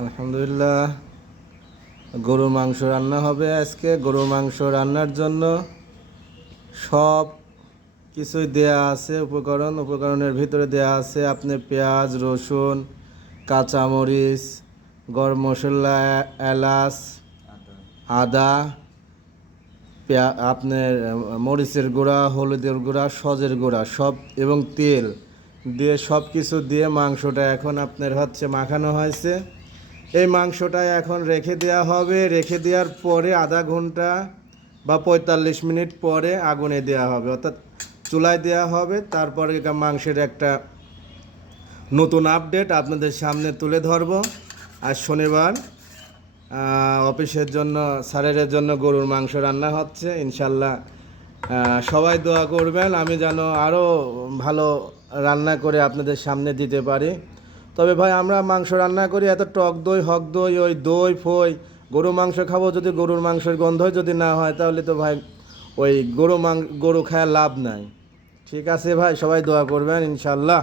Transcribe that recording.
আলহামদুলিল্লাহ, গরুর মাংস রান্না হবে আজকে। গরুর মাংস রান্নার জন্য সব কিছুই দেয়া আছে। উপকরণের ভিতরে দেয়া আছে আপনার পেঁয়াজ, রসুন, কাঁচামরিচ, গরম মশলা, এলাচ, আদা, আপনার মরিচের গুঁড়া, হলুদের গুঁড়া, সজের গুঁড়া সব এবং তেল দিয়ে সব কিছু দিয়ে মাংসটা এখন আপনার মাখানো হয়েছে। এই মাংসটা এখন রেখে দেওয়া হবে। রেখে দেওয়ার পরে আধা ঘন্টা বা 45 মিনিট পরে আগুনে দেওয়া হবে, অর্থাৎ চুলায় দেওয়া হবে। তারপরে মাংসের একটা নতুন আপডেট আপনাদের সামনে তুলে ধরবো। আজ শনিবার, অফিসের জন্য স্যারের জন্য গরুর মাংস রান্না হচ্ছে। ইনশাল্লাহ সবাই দোয়া করবেন আমি যেন আরও ভালো রান্না করে আপনাদের সামনে দিতে পারি। তবে ভাই, আমরা মাংস রান্না করি এত টক দই, হক দই, ওই দই ফই, গরু মাংস খাবো যদি গরুর মাংসের গন্ধই যদি না হয়, তাহলে তো ভাই ওই গরু খাওয়ার লাভ নাই। ঠিক আছে ভাই, সবাই দোয়া করবেন ইনশাল্লাহ।